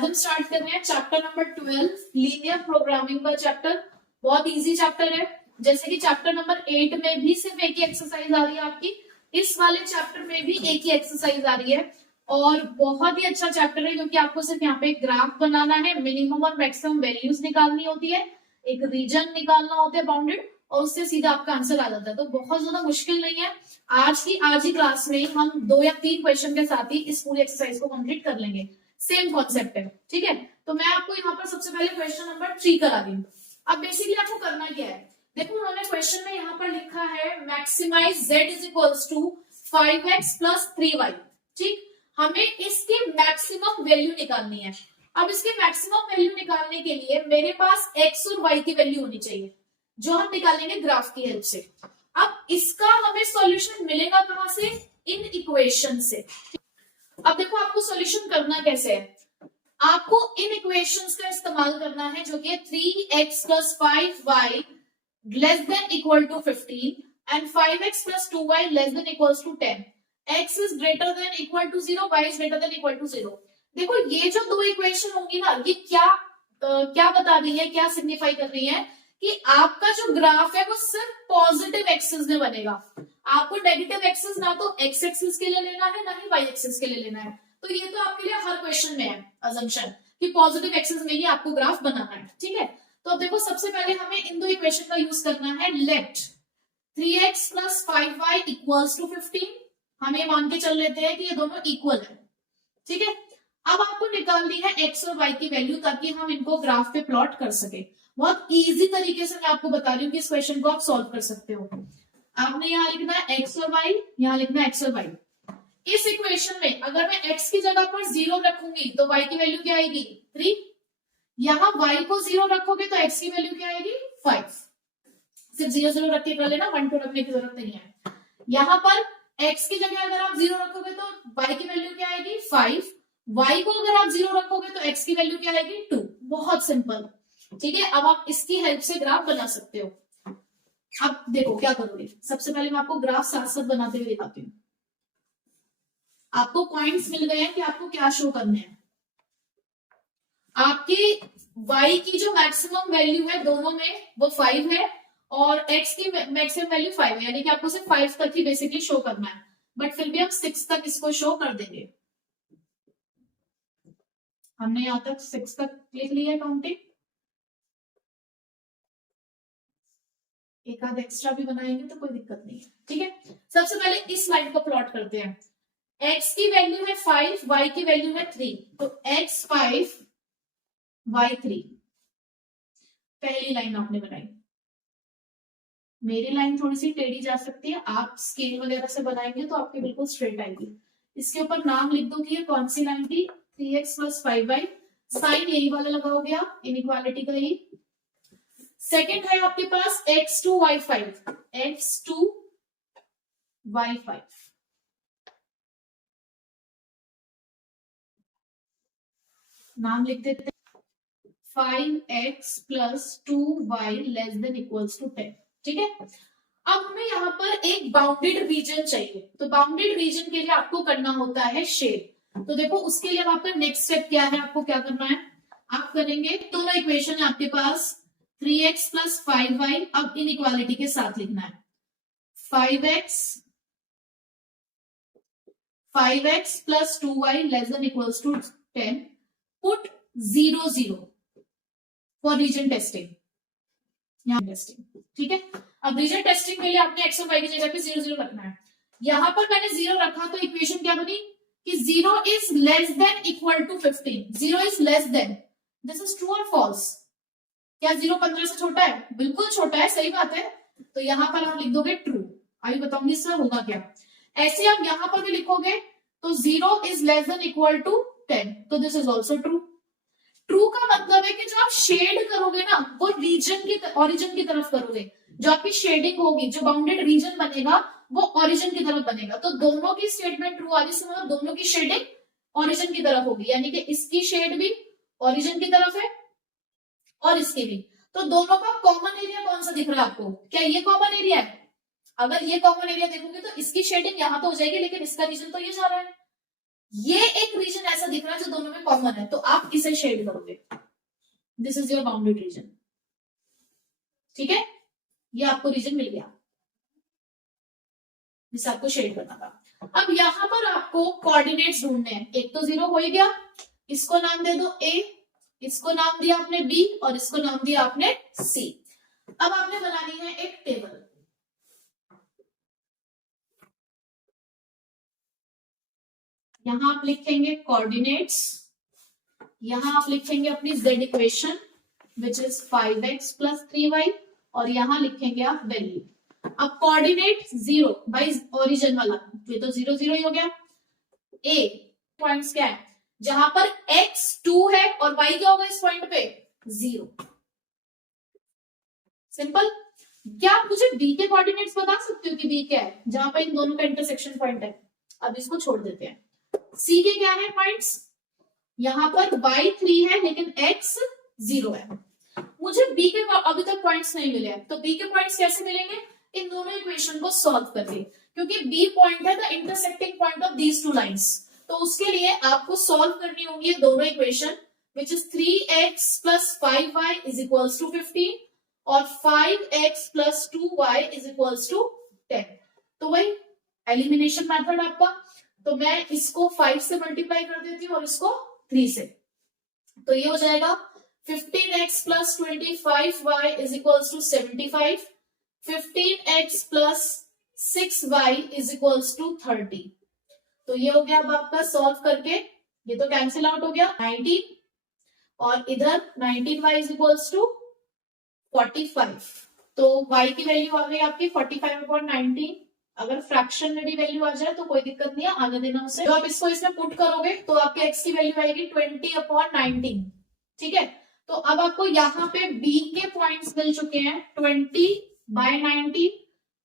आज हम स्टार्ट कर रहे हैं चैप्टर नंबर 12 लीनियर प्रोग्रामिंग का चैप्टर। बहुत इजी चैप्टर है। जैसे कि चैप्टर नंबर 8 में भी सिर्फ एक ही एक्सरसाइज आ रही है आपकी, इस वाले चैप्टर में भी एक ही एक्सरसाइज आ रही है और बहुत ही अच्छा चैप्टर है क्योंकि आपको सिर्फ यहाँ पे एक ग्राफ बनाना है, मिनिमम और मैक्सिमम वैल्यूज निकालनी होती है, एक रीजन निकालना होता है बाउंडेड और उससे सीधा आपका आंसर आ जाता है। तो बहुत ज्यादा मुश्किल नहीं है। आज ही क्लास में हम 2 या 3 क्वेश्चन के साथ ही इस पूरी एक्सरसाइज को कंप्लीट कर लेंगे। सेम कॉन्सेप्ट है, ठीक है। तो मैं आपको यहाँ पर सबसे पहले क्वेश्चन नंबर 3 करा रही हूँ। अब बेसिकली आपको करना क्या है, देखो उन्होंने क्वेश्चन में यहाँ पर लिखा है maximize z is equals to 5x plus 3y। ठीक, हमें इसकी मैक्सिमम वैल्यू निकालनी है। अब इसकी मैक्सिमम वैल्यू निकालने के लिए मेरे पास x और y की वैल्यू होनी चाहिए जो हम निकालेंगे ग्राफ की हेल्प से। अब इसका हमें सॉल्यूशन मिलेगा कहां से, इन इक्वेशन से। अब देखो आपको सॉल्यूशन करना कैसे है, आपको इन इक्वेशंस का इस्तेमाल करना है जो कि 3x plus 5y less than equal to 15 and 5x plus 2y less than equal to 10, x is greater than equal to 0, y is greater than equal to 0। देखो ये जो दो इक्वेशन होंगी ना, ये क्या बता रही है, क्या सिग्निफाई कर रही है कि आपका जो ग्राफ है वो सिर्फ पॉजिटिव एक्सिस में बनेगा। आपको नेगेटिव एक्सिस ना तो एक्स एक्सिस के लिए लेना है ना ही वाई एक्सिस के लिए लेना है। तो ये तो आपके लिए हर क्वेश्चन में है अजम्पशन कि पॉजिटिव एक्सिस में ही आपको ग्राफ बनाना है, ठीक है। तो अब देखो सबसे पहले हमें इन दो इक्वेशन का यूज करना है। Late 3x plus 5y equals to 15, हमें मान के चल लेते हैं कि ये दोनों इक्वल है, ठीक है। अब आपको निकालनी है x और y की वैल्यू ताकि हम इनको ग्राफ पे प्लॉट कर सके। बहुत इजी तरीके से मैं आपको बता रही हूँ कि इस क्वेश्चन को आप सॉल्व कर सकते हो। आपने यहाँ लिखना है x और y, यहाँ लिखना है x और y। इस इक्वेशन में अगर मैं x की जगह पर 0 रखूंगी तो y की वैल्यू क्या आएगी 3, यहाँ y को 0 रखोगे तो x की वैल्यू क्या आएगी 5। सिर्फ 0 0 रख के कर लेना, 1 2 रखने की जरूरत नहीं है। यहाँ पर x की जगह अगर आप 0 रखोगे तो y की वैल्यू क्या आएगी 5, y को अगर आप 0 रखोगे तो x की वैल्यू क्या आएगी 2। बहुत सिंपल, ठीक है। अब आप इसकी हेल्प से ग्राफ बना सकते हो। अब देखो क्या करोगे, सबसे पहले मैं आपको ग्राफ साथ साथ बनाते हुए दिखाती हूँ। आपको पॉइंट्स मिल गए हैं कि आपको क्या शो करने हैं। आपकी y की जो मैक्सिमम वैल्यू है दोनों में वो 5 है और x की मैक्सिमम वैल्यू 5 है, यानी कि आपको सिर्फ 5 तक ही बेसिकली शो करना है, बट फिर भी हम 6 तक इसको शो कर देंगे। हमने यहां तक 6 तक लिख लिया काउंटिंग, एक आध एक्स्ट्रा भी बनाएंगे तो कोई दिक्कत नहीं है, ठीक है। सबसे पहले इस लाइन को प्लॉट करते हैं। x की वैल्यू है 5, y की वैल्यू है 3, तो x 5 y 3 पहली लाइन आपने बनाई। मेरी लाइन थोड़ी सी टेढ़ी जा सकती है, आप स्केल वगैरह से बनाएंगे तो आपके बिल्कुल स्ट्रेट आएगी। इसके ऊपर नाम लिख दो कि ये कौन सी लाइन थी, 3x प्लस 5y। साइन यही वाला लगाओगे आप, इनइक्वालिटी का ही। सेकेंड है आपके पास x2 y5, x2 y5। नाम लिख देते हैं 5x plus 2y less than equals to 10, ठीक है। अब हमें यहाँ पर एक बाउंडेड रीजन चाहिए, तो बाउंडेड रीजन के लिए आपको करना होता है शेड। तो देखो उसके लिए आपका नेक्स्ट स्टेप क्या है, आपको क्या करना है, आप करेंगे दोनों इक्वेशन है आपके पास 3x प्लस 5y, अब इनइक्वालिटी के साथ लिखना है 5x plus 2y less than equals to 10, put 0 0 for reason testing, यहाँ टेस्टिंग, ठीक है। अब रीजन टेस्टिंग के लिए आपने x और y की जगह पे 0 0 रखना है। यहां पर मैंने 0 रखा तो इक्वेशन क्या बनी कि 0 is less than equal to 15, 0 is less than, this is true और फॉल्स। क्या 0 15 से छोटा है, बिल्कुल छोटा है, सही बात है। तो यहां पर आप लिख दोगे ट्रू। अभी बताऊंगी इससे होगा क्या। ऐसे आप यहां पर भी लिखोगे तो 0 is less than equal to 10, तो this is also true. True का मतलब है कि जो आप शेड करोगे ना वो रीजन की ओरिजिन की तरफ करोगे, जो आपकी शेडिंग होगी, जो बाउंडेड रीजन बनेगा वो ओरिजिन की तरफ बनेगा। तो दोनों की स्टेटमेंट ट्रू आ रही है, मतलब दोनों की शेडिंग ओरिजिन की तरफ होगी, यानी कि इसकी शेड भी ओरिजिन की तरफ है और इसके भी। तो दोनों का कॉमन एरिया कौन सा दिख रहा है आपको, क्या ये कॉमन एरिया है। अगर ये कॉमन एरिया देखोगे तो इसकी शेडिंग यहां तो हो जाएगी लेकिन इसका रीजन तो ये जा रहा है, ये एक रीजन ऐसा दिख रहा है जो दोनों में कॉमन है, तो आप इसे शेड करोगे, this is your bounded reason. ठीक है, ये आपको रीजन मिल गया जिसे आपको शेड करना था। अब यहां पर आपको कोऑर्डिनेट्स ढूंढने हैं। एक तो 0 हो ही गया, इसको नाम दे दो ए, इसको नाम दिया आपने बी, और इसको नाम दिया आपने सी। अब आपने बनानी है एक टेबल। यहां आप लिखेंगे कोऑर्डिनेट्स, यहां आप लिखेंगे अपनी Z equation which is 5x + 3y, और यहां लिखेंगे आप वैल्यू। अब कोऑर्डिनेट 0 बाई ओरिजिन वाला, ये तो 0 0 ही हो गया। ए पॉइंट्स क्या है, जहां पर x 2 है और y क्या होगा इस पॉइंट पे 0। सिंपल। क्या आप मुझे b के कोऑर्डिनेट्स बता सकते हो कि b क्या है, जहां पर इन दोनों का इंटरसेक्शन पॉइंट है। अब इसको छोड़ देते हैं। c के क्या है पॉइंट्स, यहां पर y 3 है लेकिन x 0 है। मुझे b के अभी तक पॉइंट्स नहीं मिले हैं, तो b के पॉइंट्स कैसे मिलेंगे, इन दोनों इक्वेशन को सॉल्व करके, क्योंकि b पॉइंट है the intersecting point of these two lines. तो उसके लिए आपको सॉल्व करनी होंगी दोनों equation, which is 3x + 5y = 15 और 5x + 2y = 10। तो वही एलिमिनेशन मेथड आपका। तो मैं इसको 5 से मल्टीप्लाई कर देती हूँ और इसको 3 से, तो ये हो जाएगा 15x + 25y = 75, 15x + 6y = 30। तो ये हो गया अब आपका सॉल्व करके, ये तो कैंसिल आउट हो गया 19, और इधर 19y = 45। तो y की वैल्यू आ गई आपकी 45/19। अगर फ्रैक्शन में भी वैल्यू आ जाए तो कोई दिक्कत नहीं है, आने देना उसे। तो आप इसको इसमें पुट करोगे तो आपके x की वैल्यू आएगी 20/19। ठीक है, तो अब आपको यहाँ पे b के पॉइंट्स मिल चुके हैं 20/19,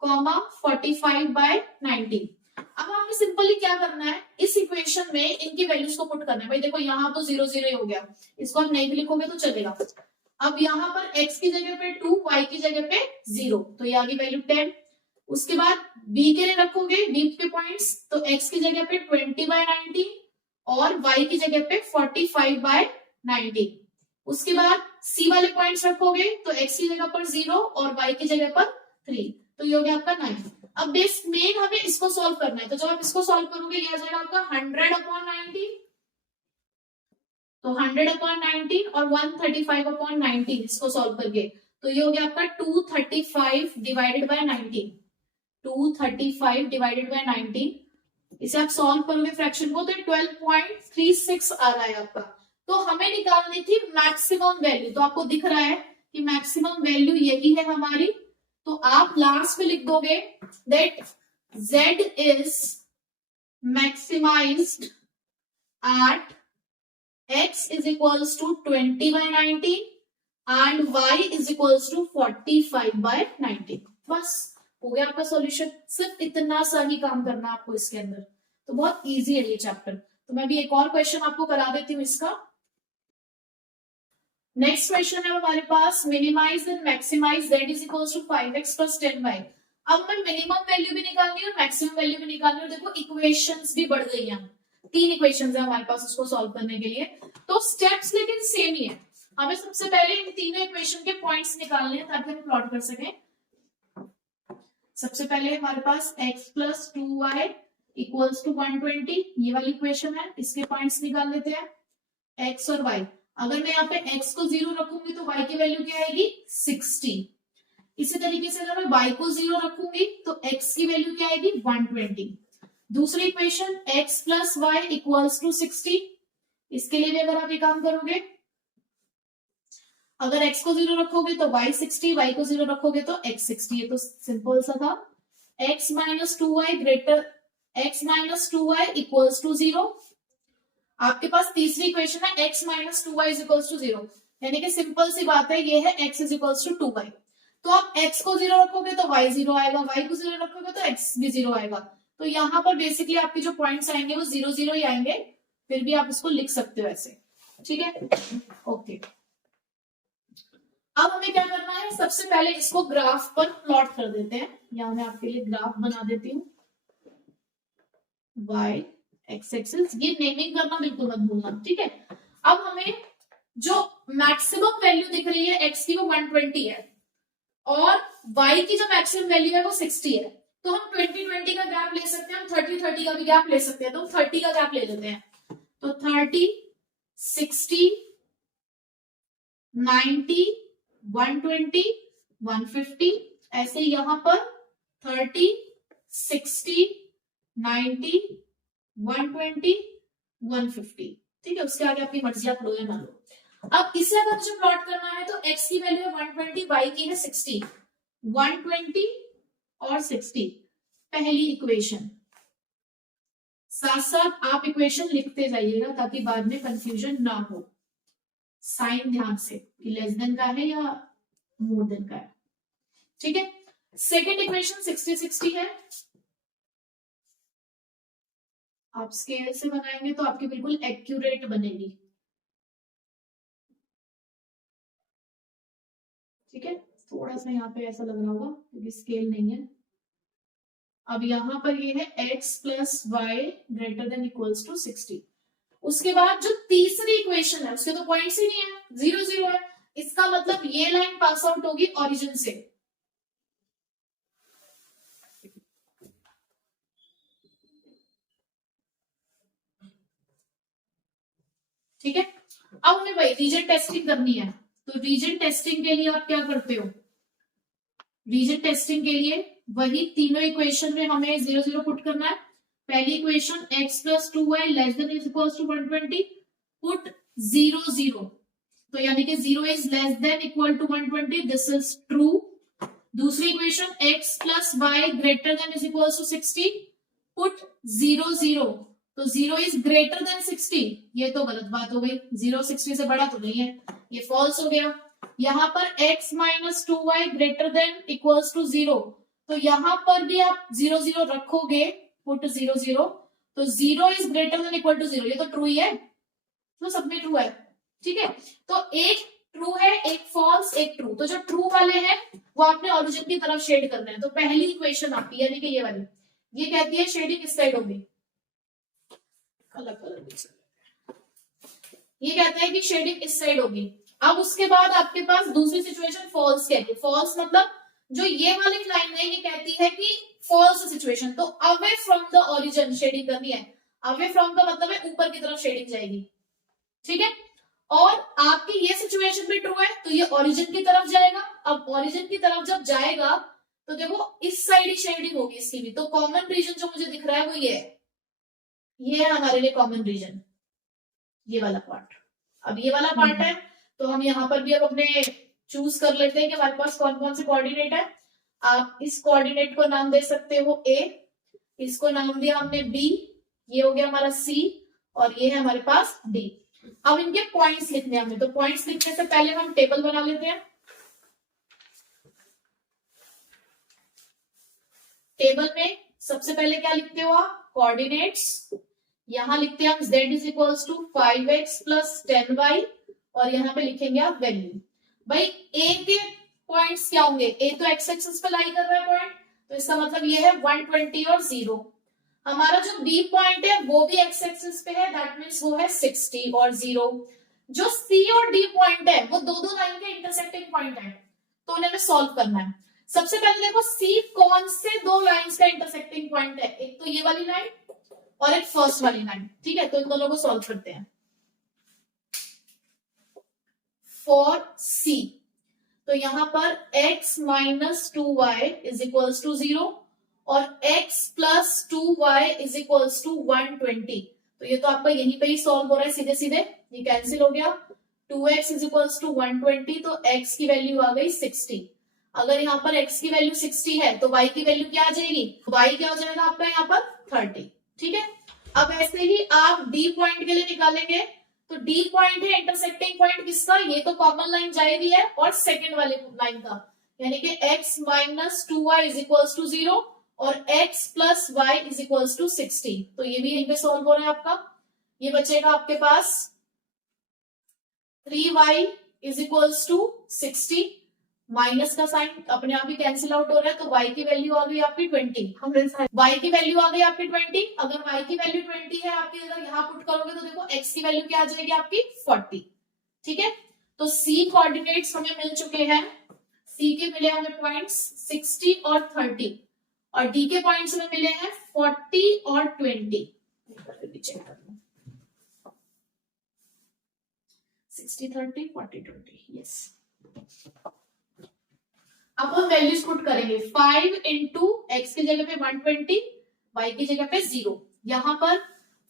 45/19। अब आपने सिंपली क्या करना है, इस इक्वेशन में इनकी वैल्यूज को पुट करना है। भाई देखो यहाँ तो 0 0 ही हो गया, इसको आप नहीं भी लिखोगे तो चलेगा। अब यहाँ पर x की जगह पे 2, y की जगह पे 0, तो ये आ गई वैल्यू 10। उसके बाद b के लिए रखोगे b के पॉइंट्स, तो x की जगह पे 20/19 और y की जगह पे 45/19। उसके बाद c वाले पॉइंट्स रखोगे, तो x की जगह पर 0 और y की जगह पर 3, तो ये हो गया आपका 9। अब बेस मेन हमें इसको सॉल्व करना है, तो जब आप इसको सॉल्व करोगे ये आ जाएगा आपका 100/19, तो 100/19 और 135/19 इसको सॉल्व करके, तो ये हो गया आपका 235/19, 235/19। इसे आप सॉल्व करोगे फ्रैक्शन को, तो 12.36 आ रहा है आपका। तो हमें निकालनी थी मैक्सिमम वैल्यू, तो आपको दिख रहा है कि मैक्सिमम वैल्यू यही है हमारी। तो आप लास्ट में लिख दोगे that z is maximized at x = 20/19 and y = 45/19। बस हो गया आपका सॉल्यूशन। सिर्फ इतना सा ही काम करना है आपको इसके अंदर, तो बहुत इजी है ये चैप्टर। तो मैं भी एक और क्वेश्चन आपको करा देती हूँ इसका। नेक्स्ट क्वेश्चन है हमारे पास, minimise and maximise z = 5x + 10y। अब मैं मिनिमम वैल्यू भी निकालनी है और मैक्सिमम वैल्यू भी निकालनी है। देखो इक्वेशंस भी बढ़ गई हैं, 3 इक्वेशंस है हमारे पास उसको सॉल्व करने के लिए। तो स्टेप्स लेकिन सेम ही है। हमें सबसे पहले इन तीनों इक्वेशन के पॉइंट्स निकालने हैं ताकि हम प्लॉट कर सकें। सबसे पहले हमारे पास x + 2y = 120, ये वाली इक्वेशन है, इसके पॉइंट्स निकाल लेते हैं x और y। अगर मैं यहाँ पे x को 0 रखूंगी तो y की वैल्यू क्या आएगी 60। इसी तरीके से अगर मैं y को 0 रखूंगी तो x की वैल्यू क्या आएगी 120। दूसरी इक्वेशन x + y = 60, इसके लिए भी अगर आप ये काम करोगे, अगर x को 0 रखोगे तो y 60, y को 0 रखोगे तो x 60। ये तो सिंपल सा था। x - 2y = 0। आपके पास तीसरी इक्वेशन है x - 2y = 0, यानी कि सिंपल सी बात है, ये है x = 2y। तो आप x को 0 रखोगे तो y 0 आएगा, y को 0 रखोगे तो x भी 0 आएगा। तो यहाँ पर बेसिकली आपके जो पॉइंट्स आएंगे वो 0 0 ही आएंगे, फिर भी आप इसको लिख सकते हो ऐसे। ठीक है, ओके। अब हमें क्या करना है, सबसे पहले इसको ग्राफ पर प्लॉट कर देते हैं। यहाँ मैं आपके लिए ग्राफ बना देती हूँ y एक्स एक्सिस, ये नेमिंग करना बिल्कुल मत भूलना, ठीक है। अब हमें जो मैक्सिमम वैल्यू दिख रही है एक्स की वो 120 है और वाई की जो मैक्सिमम वैल्यू है वो 60 है, तो हम 20-20 का गैप ले सकते हैं, हम 30-30 का भी गैप ले सकते हैं, तो 30 का गैप ले लेते हैं। तो 30, 60, 90, 120, 150, ऐसे यहां पर 30, 60, 90, 120, 150, ठीक है। उसके आगे आपकी मर्जी, आप लो या ना लो। अब इसे अगर मुझे प्लॉट करना है तो x की वैल्यू है 120, y की है 60, 120 और 60 पहली इक्वेशन। साथ साथ आप इक्वेशन लिखते जाइएगा ताकि बाद में कंफ्यूजन ना हो। साइन ध्यान से कि लेस देन का है या मोर देन का है, ठीक है। सेकेंड इक्वेशन 60-60 है, आप स्केल से बनाएंगे तो आपकी बिल्कुल एक्यूरेट बनेगी, ठीक है। थोड़ा सा यहाँ पे ऐसा लग रहा होगा क्योंकि स्केल नहीं है। अब यहाँ पर ये है x plus y greater than equals to 60। उसके बाद जो तीसरी इक्वेशन है उसके तो पॉइंट्स ही नहीं है, 0-0 है, इसका मतलब ये लाइन पास आउट होगी ओरिजिन से, ठीक है। अब हमें भाई रीजन टेस्टिंग करनी है, तो रीजन टेस्टिंग के लिए आप क्या करते हो, रीजन टेस्टिंग के लिए वही तीनों इक्वेशन में हमें 0-0 पुट करना है। पहली equation x plus 2y less than is equal to 120, put 0-0, तो यानी कि 0 is less than equal to 120, this is true. दूसरी equation x plus y greater than is equal to 60, put 0-0, तो 0 इज ग्रेटर देन 60, ये तो गलत बात हो गई, 0 60 से बड़ा तो नहीं है, ये फॉल्स हो गया। यहाँ पर x minus 2y greater than equals to 0, तो यहाँ पर भी आप 0-0 रखोगे, पुट 0-0, तो 0 is greater than equal to 0, ये तो ट्रू ही है, तो सब में ट्रू है, ठीक है। तो एक ट्रू है, एक फॉल्स, एक ट्रू, तो जो ट्रू वाले हैं वो आपने ओरिजिन की तरफ शेड करना है। तो पहली इक्वेशन आपकी यानी कि ये वाली, ये कहती है शेडिंग इस साइड होगी, अलग कलर, ये कहता है कि शेडिंग इस साइड होगी। अब उसके बाद आपके पास दूसरी सिचुएशन फॉल्स कहती है, फॉल्स मतलब जो ये वाली लाइन है ये कहती है कि फॉल्स सिचुएशन, तो away from the origin shading करनी है। अवे फ्रॉम का मतलब है ऊपर की तरफ शेडिंग जाएगी, ठीक है। और आपकी ये सिचुएशन भी ट्रू है तो ये ओरिजिन की तरफ जाएगा। अब ओरिजिन की तरफ जब जाएगा तो देखो इस साइड ही शेडिंग होगी इसकी भी, तो कॉमन रीजन जो मुझे दिख रहा है वो ये है हमारे लिए कॉमन रीजन, ये वाला पार्ट। अब ये वाला पार्ट है तो हम यहाँ पर भी अब अपने चूज कर लेते हैं कि हमारे पास कौन कौन से कोऑर्डिनेट है। आप इस कोऑर्डिनेट को नाम दे सकते हो A, इसको नाम दिया हमने B, ये हो गया हमारा C और ये है हमारे पास D। अब इनके पॉइंट्स लिखने हमें, तो पॉइंट्स लिखने से पहले हम टेबल बना लेते हैं। टेबल में सबसे पहले क्या लिखते हो आप, कोऑर्डिनेट्स, यहां लिखते हैं हम z is equals to 5x plus 10y और यहाँ पे लिखेंगे आप वैल्यू। भाई a के पॉइंट्स क्या होंगे, a तो x एक्सिस पे लाई कर रहा है पॉइंट, तो इसका मतलब ये है 120 और 0। हमारा जो b पॉइंट है वो भी x एक्सिस पे है, दैट मीन्स वो है 60 और 0। जो c और d पॉइंट है वो दो दो लाइन के इंटरसेक्टिंग पॉइंट है, तो उन्हें हमें सॉल्व करना है। सबसे पहले देखो c कौन से दो लाइंस का इंटरसेक्टिंग पॉइंट है, एक तो ये वाली लाइन और एक फर्स्ट वाली लाइन, ठीक है। तो इन दोनों को सॉल्व करते हैं। फॉर C तो यहां पर x minus 2y is equals to 0 और x plus 2y is equals to 120, तो ये तो आपका यहीं पे ही सॉल्व हो रहा है सीधे सीधे, ये कैंसिल हो गया। 2x इज इक्वल्स टू 120, तो x की वैल्यू आ गई 60। अगर यहाँ पर x की वैल्यू 60 है तो y की वैल्यू क्या आ जाएगी, y क्या हो जाएगा आपका यहाँ पर 30, ठीक है। अब ऐसे ही आप D पॉइंट के लिए निकालेंगे, तो D पॉइंट है इंटरसेक्टिंग पॉइंट किसका, ये तो कॉमन लाइन जाएगी है और सेकंड वाली लाइन का, यानी कि x minus 2y is equals to 0 और x plus y is equals to 60, तो ये भी यहीं पे सॉल्व हो रहा है आपका। ये बचेगा आपके पास 3y is equals to 60 minus का साइन अपने आप ही कैंसिल आउट हो रहा है, तो y की वैल्यू आ गई आपकी 20। y की वैल्यू आ गई आपकी 20। अगर y की वैल्यू 20 है आपकी, अगर यहाँ पुट करोगे तो देखो x की वैल्यू क्या आ जाएगी आपकी 40। ठीक है, तो c कोऑर्डिनेट्स हमें मिल चुके हैं। c के मिले हमें पॉइंट्स 60 और 30, और d के पॉइंट्स में मिले हैं 40 और 20। 60 30 40 20, यस। अब हम वैल्यूज पुट करेंगे। 5 इंटू एक्स की जगह पे 120, वाई की जगह पे 0। यहाँ पर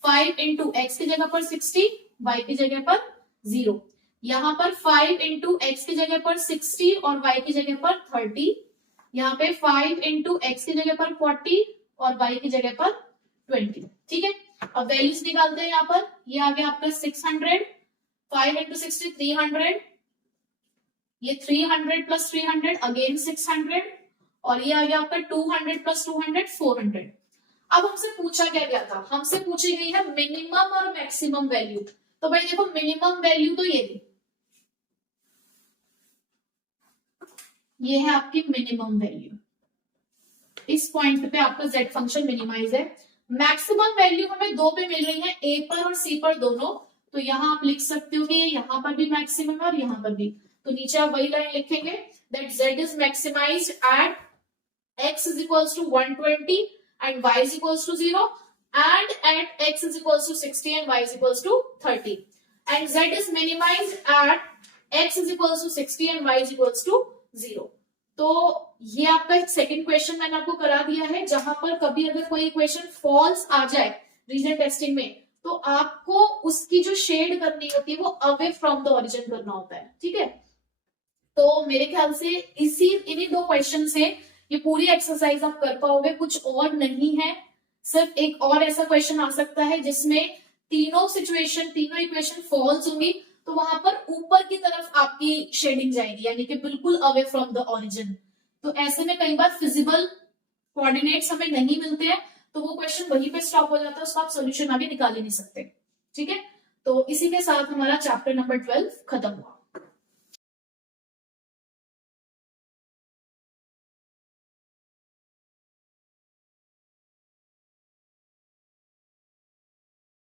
5 इंटू एक्स की जगह पर 60, वाई की जगह पर 0। यहाँ पर 5 इंटू एक्स की जगह पर 60 और वाई की जगह पर 30। यहाँ पे 5 इंटू एक्स की जगह पर 40 और वाई की जगह पर 20। ठीक है, अब वैल्यूज निकालते हैं। यहाँ पर ये आ गया आपका 600, 5 इंटू 60 300, ये 300 प्लस 300 अगेन 600, और ये आ गया आपका 200 प्लस 200 400। अब हमसे पूछा क्या गया था, हमसे पूछी गई है मिनिमम और मैक्सिमम वैल्यू। तो भाई देखो मिनिमम वैल्यू तो ये है आपकी मिनिमम वैल्यू। इस पॉइंट पे आपका z फंक्शन मिनिमाइज है। मैक्सिमम वैल्यू हमें दो पे मिल रही है, a पर और c पर दोनों। तो यहाँ आप लिख सकते हो कि यहाँ पर भी मैक्सिमम है और यहाँ पर भी। तो नीचे आप वही लाइन लिखेंगे that z is maximized at x is equals to 120 and y is equals to 0 and at x is equals to 60 and y is equals to 30 and z is minimized at x is equals to 60 and y is equals to 0। तो ये आपका एक second question मैंने आपको करा दिया है, जहां पर कभी अगर कोई क्वेश्चन फॉल्स आ जाए रीजन टेस्टिंग में, तो आपको उसकी जो शेड करनी होती है वो अवे फ्रॉम द ओरिजिन करना होता है। ठीक है, तो मेरे ख्याल से इन्हीं दो क्वेश्चन से ये पूरी एक्सरसाइज आप कर पाओगे, कुछ और नहीं है। सिर्फ एक और ऐसा क्वेश्चन आ सकता है जिसमें तीनों इक्वेशन फॉल्स होंगी, तो वहां पर ऊपर की तरफ आपकी शेडिंग जाएगी, यानी कि बिल्कुल अवे फ्रॉम द ओरिजिन। तो ऐसे में कई बार फिजिबल कोऑर्डिनेट्स हमें नहीं मिलते हैं, तो वो क्वेश्चन वहीं पे स्टॉप हो जाता है, उसका आप सोल्यूशन आगे निकाल ही नहीं सकते। ठीक है, तो इसी के साथ हमारा चैप्टर नंबर 12 खत्म हुआ।